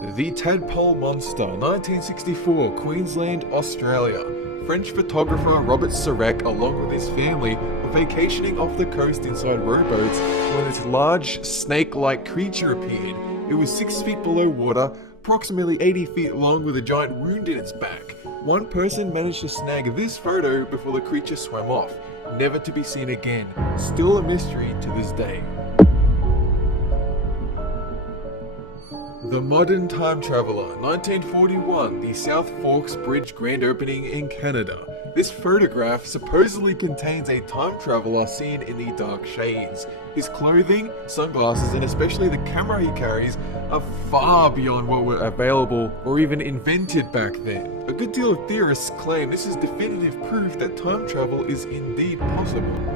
The Tadpole Monster, 1964, Queensland, Australia. French photographer Robert Sarek, along with his family, were vacationing off the coast inside rowboats when this large, snake-like creature appeared. It was 6 feet below water, approximately 80 feet long, with a giant wound in its back. One person managed to snag this photo before the creature swam off, never to be seen again. Still a mystery to this day. The Modern Time Traveler, 1941, the South Forks Bridge grand opening in Canada. This photograph supposedly contains a time traveler seen in the dark shades. His clothing, sunglasses, and especially the camera he carries are far beyond what were available or even invented back then. A good deal of theorists claim this is definitive proof that time travel is indeed possible.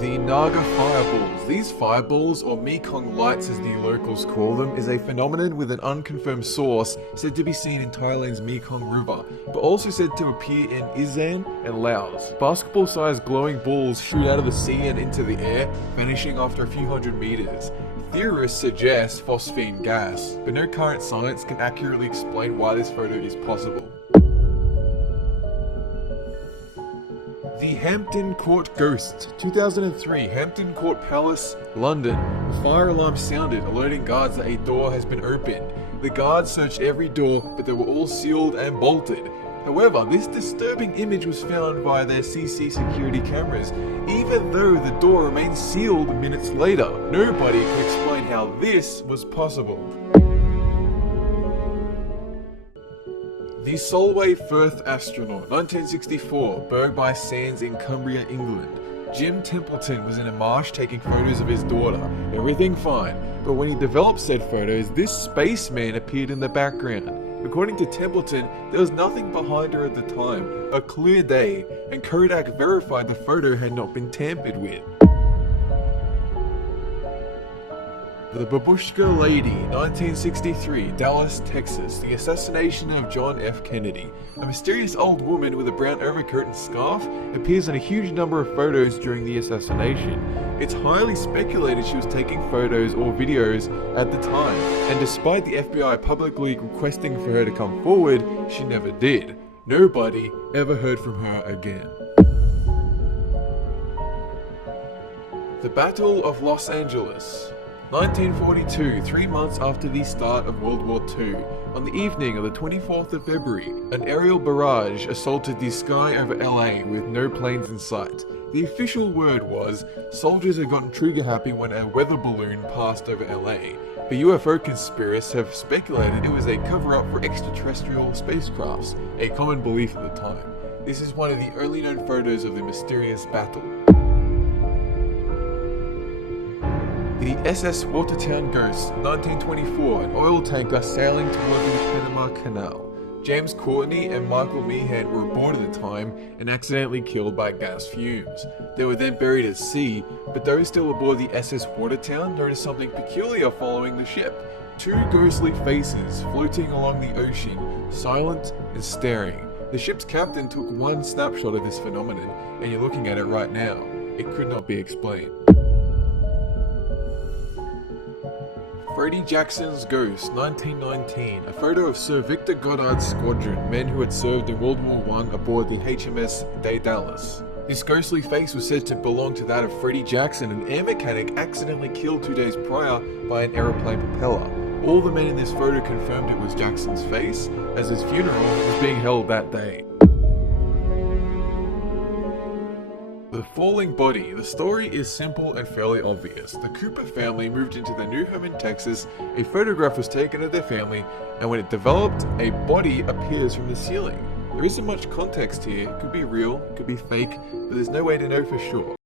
The Naga Fireballs. These fireballs, or Mekong lights as the locals call them, is a phenomenon with an unconfirmed source said to be seen in Thailand's Mekong River, but also said to appear in Isan and Laos. Basketball-sized glowing balls shoot out of the sea and into the air, vanishing after a few hundred meters. Theorists suggest phosphine gas, but no current science can accurately explain why this photo is possible. The Hampton Court Ghost, 2003, Hampton Court Palace, London. A fire alarm sounded, alerting guards that a door has been opened. The guards searched every door, but they were all sealed and bolted. However, this disturbing image was found via their CC security cameras, even though the door remained sealed minutes later. Nobody could explain how this was possible. The Solway Firth Astronaut, 1964, Burgby Sands in Cumbria, England. Jim Templeton was in a marsh taking photos of his daughter. Everything fine, but when he developed said photos, this spaceman appeared in the background. According to Templeton, there was nothing behind her at the time, a clear day, and Kodak verified the photo had not been tampered with. The Babushka Lady, 1963, Dallas, Texas. The assassination of John F. Kennedy. A mysterious old woman with a brown overcoat and scarf appears in a huge number of photos during the assassination. It's highly speculated she was taking photos or videos at the time, and despite the FBI publicly requesting for her to come forward, she never did. Nobody ever heard from her again. The Battle of Los Angeles. 1942, 3 months after the start of World War II, on the evening of the 24th of February, an aerial barrage assaulted the sky over LA with no planes in sight. The official word was, soldiers had gotten trigger happy when a weather balloon passed over LA. But UFO conspiracists have speculated it was a cover-up for extraterrestrial spacecrafts, a common belief at the time. This is one of the early known photos of the mysterious battle. The SS Watertown Ghost, 1924, an oil tanker sailing toward the Panama Canal. James Courtney and Michael Meehan were aboard at the time and accidentally killed by gas fumes. They were then buried at sea, but those still aboard the SS Watertown noticed something peculiar following the ship. 2 ghostly faces floating along the ocean, silent and staring. The ship's captain took one snapshot of this phenomenon, and you're looking at it right now. It could not be explained. Freddie Jackson's Ghost, 1919, a photo of Sir Victor Goddard's squadron, men who had served in World War I aboard the HMS Daedalus. This ghostly face was said to belong to that of Freddie Jackson, an air mechanic accidentally killed 2 days prior by an aeroplane propeller. All the men in this photo confirmed it was Jackson's face, as his funeral was being held that day. The Falling Body. The story is simple and fairly obvious. The Cooper family moved into their new home in Texas, a photograph was taken of their family, and when it developed, a body appears from the ceiling. There isn't much context here, it could be real, it could be fake, but there's no way to know for sure.